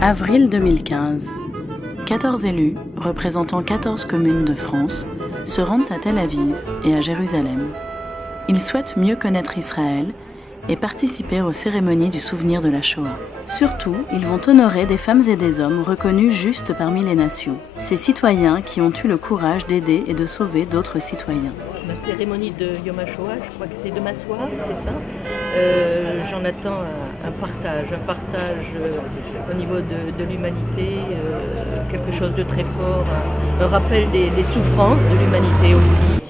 Avril 2015. 14 élus, représentant 14 communes de France, se rendent à Tel Aviv et à Jérusalem. Ils souhaitent mieux connaître Israël et participer aux cérémonies du souvenir de la Shoah. Surtout, ils vont honorer des femmes et des hommes reconnus justes parmi les nations, ces citoyens qui ont eu le courage d'aider et de sauver d'autres citoyens. La cérémonie de Yom HaShoah, je crois que c'est demain soir, c'est ça. J'en attends un partage au niveau de l'humanité, quelque chose de très fort, un rappel des souffrances de l'humanité aussi.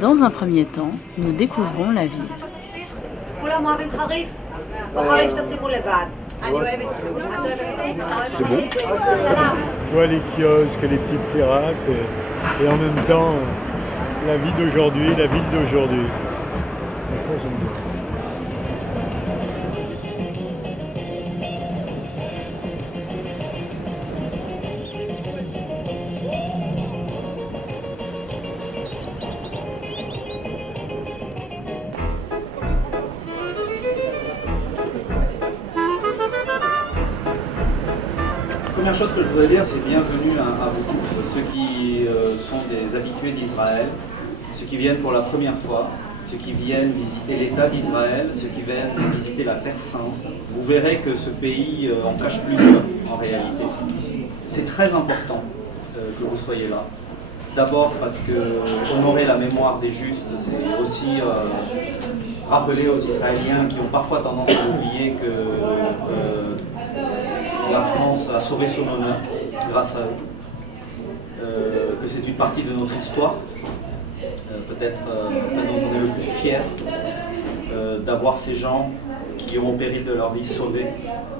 Dans un premier temps, nous découvrons la ville. C'est bon. Tu vois les kiosques, les petites terrasses et en même temps la vie d'aujourd'hui, la ville d'aujourd'hui. Et ça j'aime bien. La première chose que je voudrais dire, c'est bienvenue à vous tous, ceux qui sont des habitués d'Israël, ceux qui viennent pour la première fois, ceux qui viennent visiter l'État d'Israël, ceux qui viennent visiter la Terre Sainte. Vous verrez que ce pays en cache plusieurs en réalité. C'est très important que vous soyez là. D'abord parce que honorer la mémoire des justes, c'est aussi rappeler aux Israéliens qui ont parfois tendance à oublier que la France a sauvé son honneur grâce à eux, que c'est une partie de notre histoire, peut-être celle dont on est le plus fier, d'avoir ces gens qui ont au péril de leur vie sauvé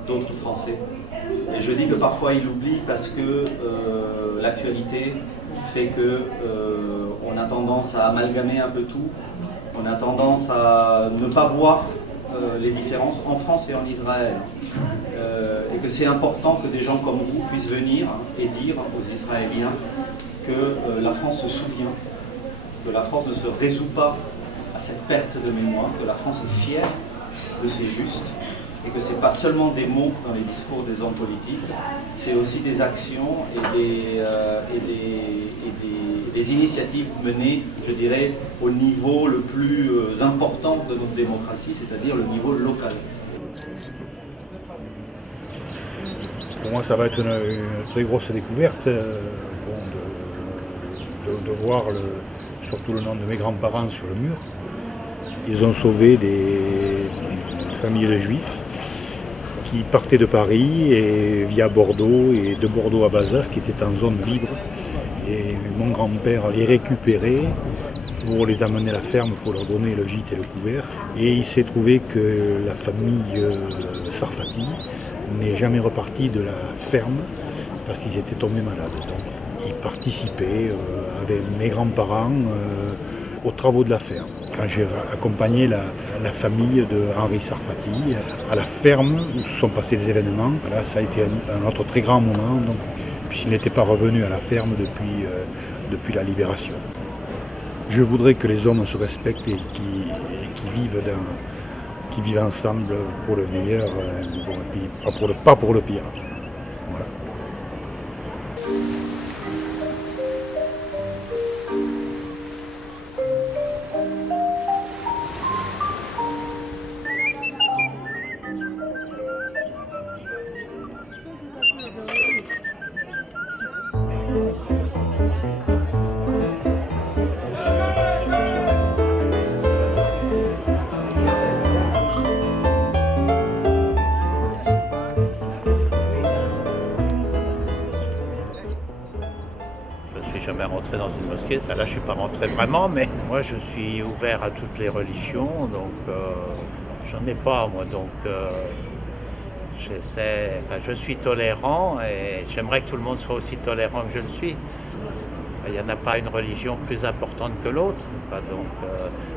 d'autres Français. Et je dis que parfois ils l'oublient parce que l'actualité fait que on a tendance à amalgamer un peu tout, on a tendance à ne pas voir les différences en France et en Israël. Et que c'est important que des gens comme vous puissent venir et dire aux Israéliens que la France se souvient, que la France ne se résout pas à cette perte de mémoire, que la France est fière de ses justes, et que ce n'est pas seulement des mots dans les discours des hommes politiques, c'est aussi des actions et des initiatives menées, je dirais, au niveau le plus important de notre démocratie, c'est-à-dire le niveau local. Pour moi, ça va être une très grosse découverte de voir surtout le nom de mes grands-parents sur le mur. Ils ont sauvé des familles de juifs qui partaient de Paris et via Bordeaux et de Bordeaux à Bazas qui était en zone libre. Et mon grand-père les récupérait pour les amener à la ferme pour leur donner le gîte et le couvert. Et il s'est trouvé que la famille Sarfati n'est jamais reparti de la ferme parce qu'ils étaient tombés malades. Donc ils participaient avec mes grands-parents aux travaux de la ferme. Quand j'ai accompagné la famille de Henri Sarfati à la ferme où se sont passés les événements, là, ça a été un autre très grand moment, donc, puisqu'il n'était pas revenu à la ferme depuis la libération. Je voudrais que les hommes se respectent et qui vivent ensemble pour le meilleur, et puis pas pour le pire. Voilà. Jamais rentré dans une mosquée, là je suis pas rentré vraiment, mais moi je suis ouvert à toutes les religions, donc j'en ai pas moi, donc je suis tolérant et j'aimerais que tout le monde soit aussi tolérant que je le suis. Il n'y en a pas une religion plus importante que l'autre, donc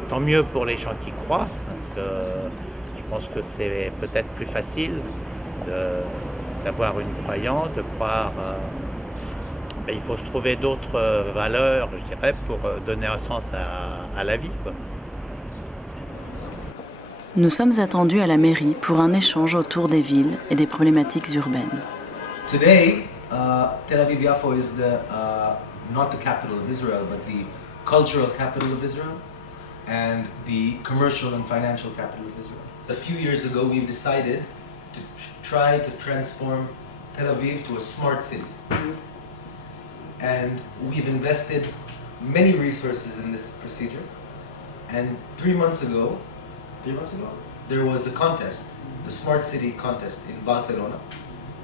tant mieux pour les gens qui croient, parce que je pense que c'est peut-être plus facile d'avoir une croyance, de croire. Il faut se trouver d'autres valeurs, je dirais, pour donner un sens à la vie, quoi. Nous sommes attendus à la mairie pour un échange autour des villes et des problématiques urbaines. Today, Tel Aviv-Yafo is not the capital of Israel, but the cultural capital of Israel and the commercial and financial capital of Israel. A few years ago, we've decided to try to transform Tel Aviv to a smart city. And we've invested many resources in this procedure. And 3 months ago, there was a contest, the Smart City Contest in Barcelona,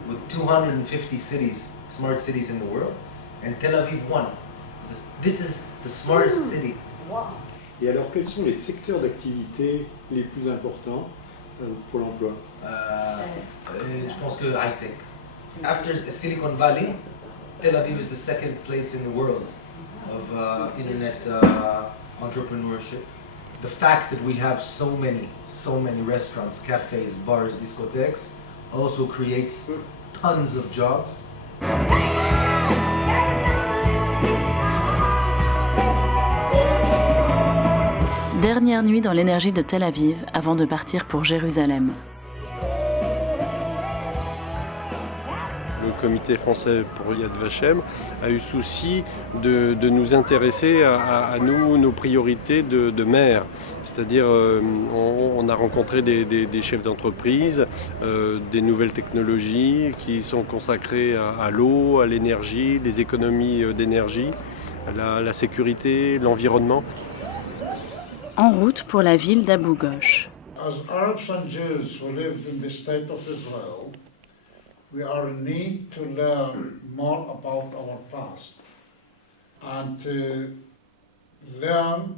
with 250 cities, smart cities in the world, and Tel Aviv won. This is the smartest city. Et alors, quels sont les secteurs d'activité les plus importants pour l'emploi? Je pense que high-tech. After Silicon Valley, Tel Aviv is the second place in the world of internet entrepreneurship. The fact that we have so many restaurants, cafes, bars, discotheques also creates tons of jobs. Dernière nuit dans l'énergie de Tel Aviv avant de partir pour Jérusalem. Le comité français pour Yad Vashem a eu souci de nous intéresser à nous, nos priorités de maire. C'est-à-dire on a rencontré des chefs d'entreprise, des nouvelles technologies qui sont consacrées à l'eau, à l'énergie, les économies d'énergie, à la sécurité, l'environnement. En route pour la ville d'Abu Ghosh. As Arabs and Jews who live in the state of Israel, we are in need to learn more about our past and to learn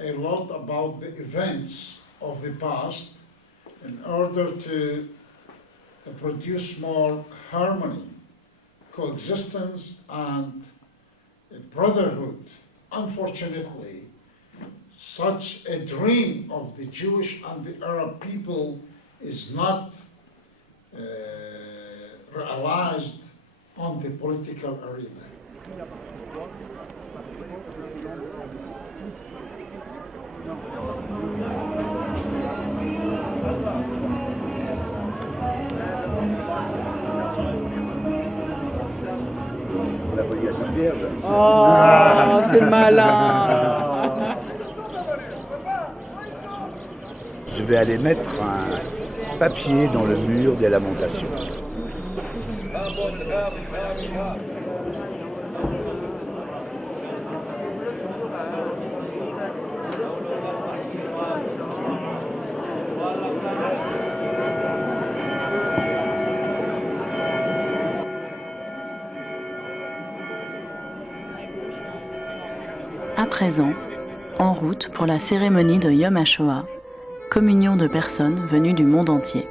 a lot about the events of the past in order to produce more harmony, coexistence, and brotherhood. Unfortunately, such a dream of the Jewish and the Arab people is not realized on the political arena. La voyage à Saint-Pierre. Oh, c'est malin. Je vais aller mettre un papier dans le mur des lamentations. À présent, en route pour la cérémonie de Yom HaShoah, communion de personnes venues du monde entier.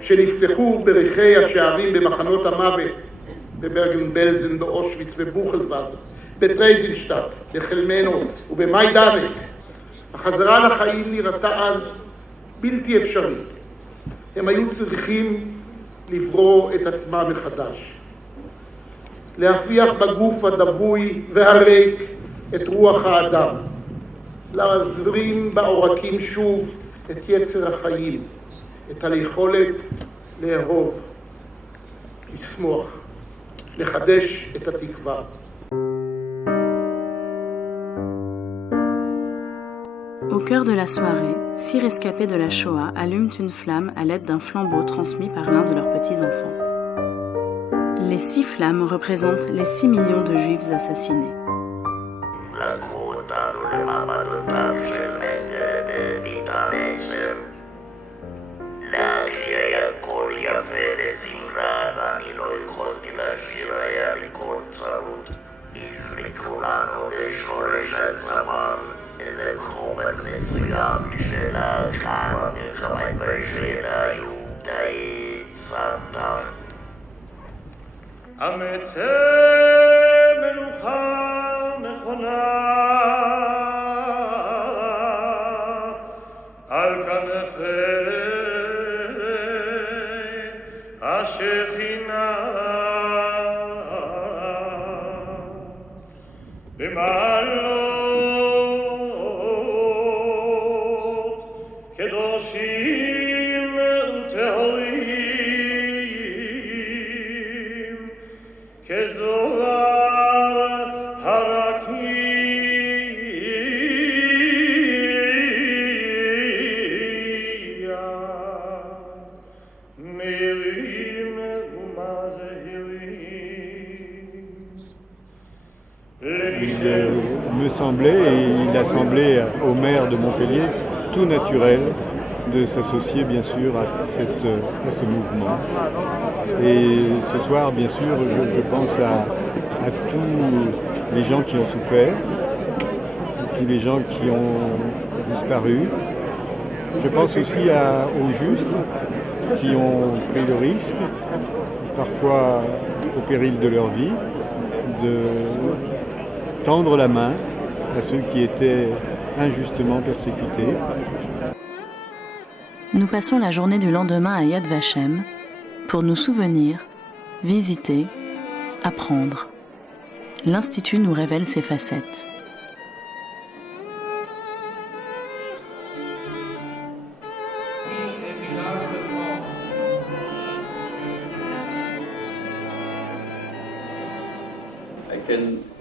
שנפתחו בריחי השערים במחנות המוות, בברגן בלזן, באושוויץ, בבוכלוולד, בטרייזנשטט, בחלמנו ובמיידנק. החזרה לחיים נראתה אז בלתי אפשרית. הם היו צריכים לברוא את עצמם מחדש. להפיח בגוף הדבוי והריק את רוח האדם. להזרים בעורקים שוב את יצר החיים. את היכולת לאהוב, לשמוח, לחדש את התקווה. Au cœur de la soirée, 6 rescapés de la Shoah allument une flamme à l'aide d'un flambeau transmis par l'un de leurs petits-enfants. Les 6 flammes représentent les 6 millions de Juifs assassinés. להחיה הכל יפה לזמרה, אני לא יכולתי להשאיר היה לי כל צרות. הזריקו לנו לשורש הצמר איזה חומר מסוים שלאחר המלחמה של היהודי סרטן. המצא מלוכה נכונה Il me semblait, et il a semblé au maire de Montpellier, tout naturel de s'associer bien sûr à ce mouvement. Et ce soir, bien sûr, je pense à tous les gens qui ont souffert, tous les gens qui ont disparu. Je pense aussi aux justes qui ont pris le risque, parfois au péril de leur vie, de tendre la main à ceux qui étaient injustement persécutés. Nous passons la journée du lendemain à Yad Vashem pour nous souvenir, visiter, apprendre. L'Institut nous révèle ses facettes.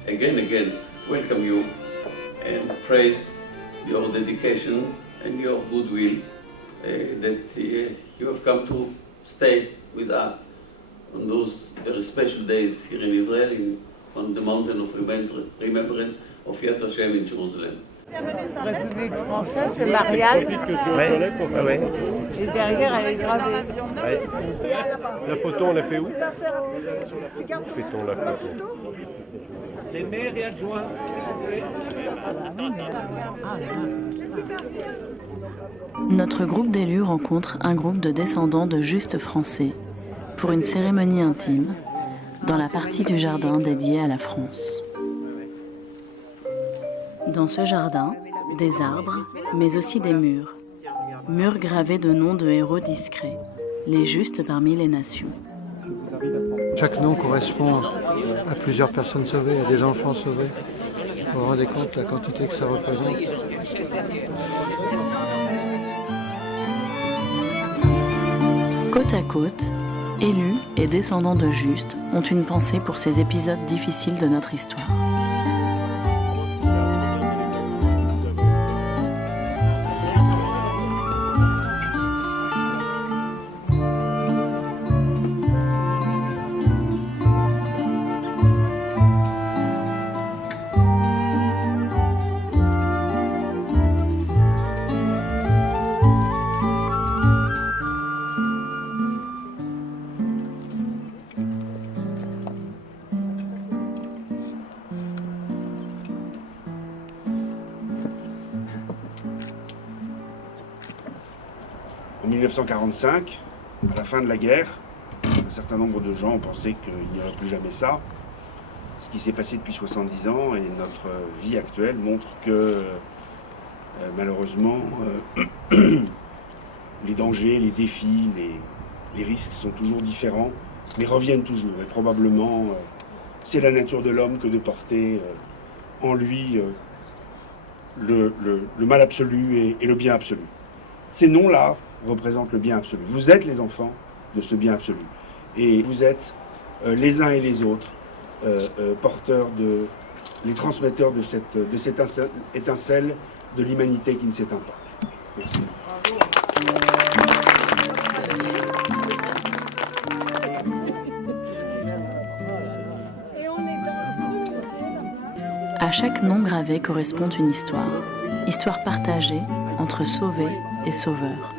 I can again welcome you and praise your dedication and your goodwill that you have come to stay with us on those very special days here in Israel, on the mountain of remembrance of Yad Vashem in Jerusalem. République française, c'est Marianne. Et derrière, elle est gravée. La photo, on l'a fait où? Fait-on la photo? Les maires et adjoints. Notre groupe d'élus rencontre un groupe de descendants de justes français pour une cérémonie intime dans la partie du jardin dédiée à la France. Dans ce jardin, des arbres, mais aussi des murs. Murs gravés de noms de héros discrets, les justes parmi les nations. Chaque nom correspond à plusieurs personnes sauvées, à des enfants sauvés. Vous vous rendez compte de la quantité que ça représente? Côte à côte, élus et descendants de justes ont une pensée pour ces épisodes difficiles de notre histoire. En 1945, à la fin de la guerre, un certain nombre de gens pensaient qu'il n'y aurait plus jamais ça. Ce qui s'est passé depuis 70 ans et notre vie actuelle montre que malheureusement les dangers, les défis, les risques sont toujours différents, mais reviennent toujours. Et probablement c'est la nature de l'homme que de porter en lui le mal absolu et le bien absolu. Ces noms-là représentent le bien absolu. Vous êtes les enfants de ce bien absolu. Et vous êtes les uns et les autres porteurs les transmetteurs de cette étincelle de l'humanité qui ne s'éteint pas. Merci. À chaque nom gravé correspond une histoire. Histoire partagée entre sauvés et sauveurs.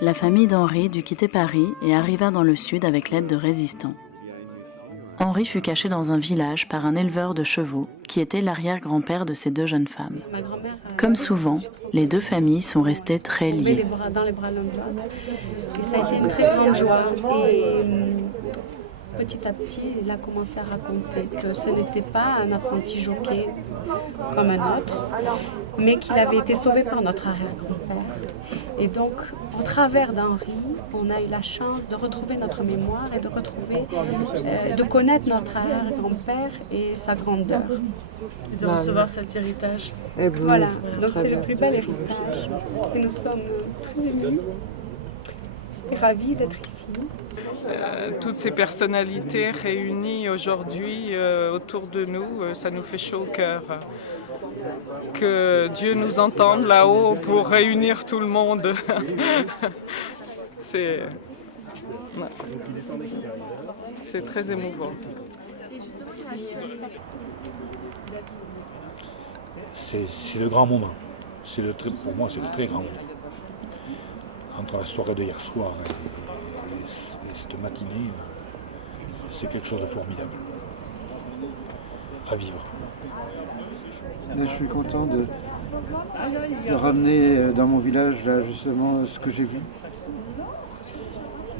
La famille d'Henri dut quitter Paris et arriva dans le sud avec l'aide de résistants. Henri fut caché dans un village par un éleveur de chevaux qui était l'arrière-grand-père de ces deux jeunes femmes. Comme souvent, les deux familles sont restées très liées. Dans les bras l'un de l'autre. Et ça a été une très grande joie. Et petit à petit, il a commencé à raconter que ce n'était pas un apprenti jockey comme un autre, mais qu'il avait été sauvé par notre arrière-grand-père. Et donc, au travers d'Henri, on a eu la chance de retrouver notre mémoire et de retrouver, de connaître notre arrière-grand-père et sa grandeur. Et de recevoir cet héritage. Voilà, donc c'est le plus bel héritage. Et nous sommes très émus et ravis d'être ici. Toutes ces personnalités réunies aujourd'hui autour de nous, ça nous fait chaud au cœur. Que Dieu nous entende là-haut pour réunir tout le monde. C'est très émouvant. C'est le grand moment. Pour moi, c'est le très grand moment. Entre la soirée de hier soir et cette matinée, c'est quelque chose de formidable à vivre. Là, je suis content de ramener dans mon village là, justement ce que j'ai vu,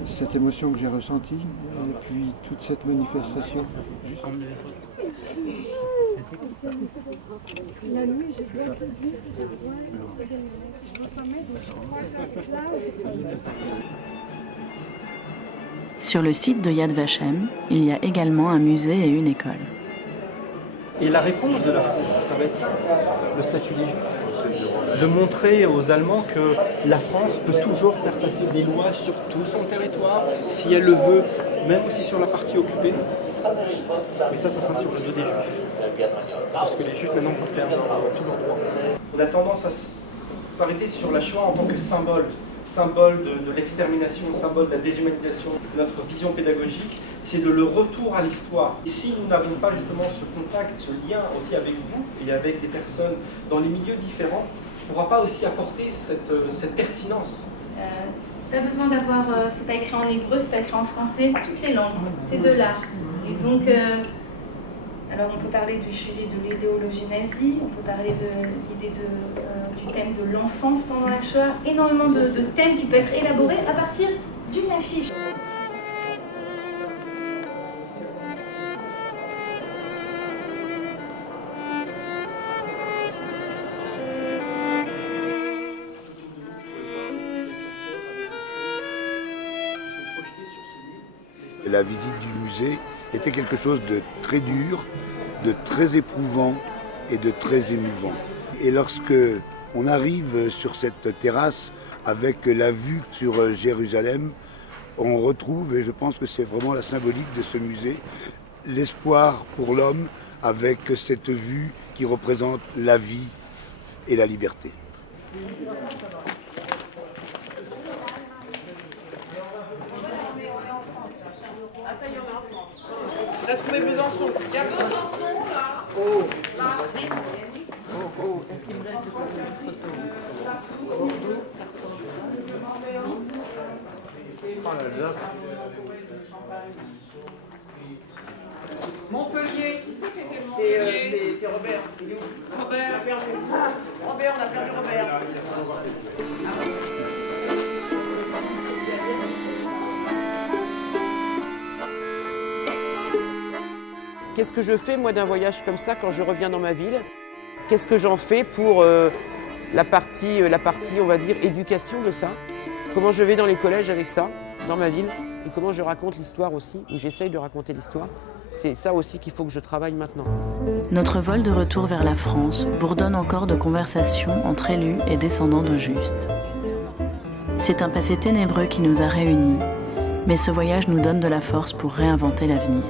cette émotion que j'ai ressentie, et puis toute cette manifestation. La nuit, j'ai bien Sur le site de Yad Vashem, il y a également un musée et une école. Et la réponse de la France, ça va être ça, le statut des Juifs. De montrer aux Allemands que la France peut toujours faire passer des lois sur tout son territoire, si elle le veut, même aussi sur la partie occupée. Mais ça sera sur le dos des Juifs. Parce que les Juifs maintenant peuvent perdre tous leurs droits. On a tendance à s'arrêter sur la Shoah en tant que symbole de l'extermination, symbole de la déshumanisation. Notre vision pédagogique, c'est le retour à l'histoire. Et si nous n'avons pas justement ce contact, ce lien aussi avec vous et avec des personnes dans les milieux différents, on ne pourra pas aussi apporter cette pertinence. Pas besoin d'avoir, c'est pas écrit en hébreu, c'est pas écrit en français, toutes les langues, c'est de l'art. Et donc, alors on peut parler du sujet de l'idéologie nazie, on peut parler de l'idée du thème de l'enfance pendant la Shoah, énormément de thèmes qui peuvent être élaborés à partir d'une affiche. La visite du musée était quelque chose de très dur, de très éprouvant et de très émouvant. Et lorsque on arrive sur cette terrasse avec la vue sur Jérusalem, on retrouve, et je pense que c'est vraiment la symbolique de ce musée, l'espoir pour l'homme avec cette vue qui représente la vie et la liberté. On a trouvé Besançon. Il y a Besançon là. Oh. Là. Oh. Est-ce qu'il me reste une photo? Oh l'Alsace. Montpellier. Qui c'est qui était Montpellier? C'est Robert. Il est où? Robert. On a perdu. Robert, on a perdu Robert. Qu'est-ce que je fais, moi, d'un voyage comme ça quand je reviens dans ma ville? Qu'est-ce que j'en fais pour la partie, on va dire, éducation de ça? Comment je vais dans les collèges avec ça, dans ma ville? Et comment je raconte l'histoire aussi, ou j'essaye de raconter l'histoire? C'est ça aussi qu'il faut que je travaille maintenant. Notre vol de retour vers la France bourdonne encore de conversations entre élus et descendants de Juste. C'est un passé ténébreux qui nous a réunis, mais ce voyage nous donne de la force pour réinventer l'avenir.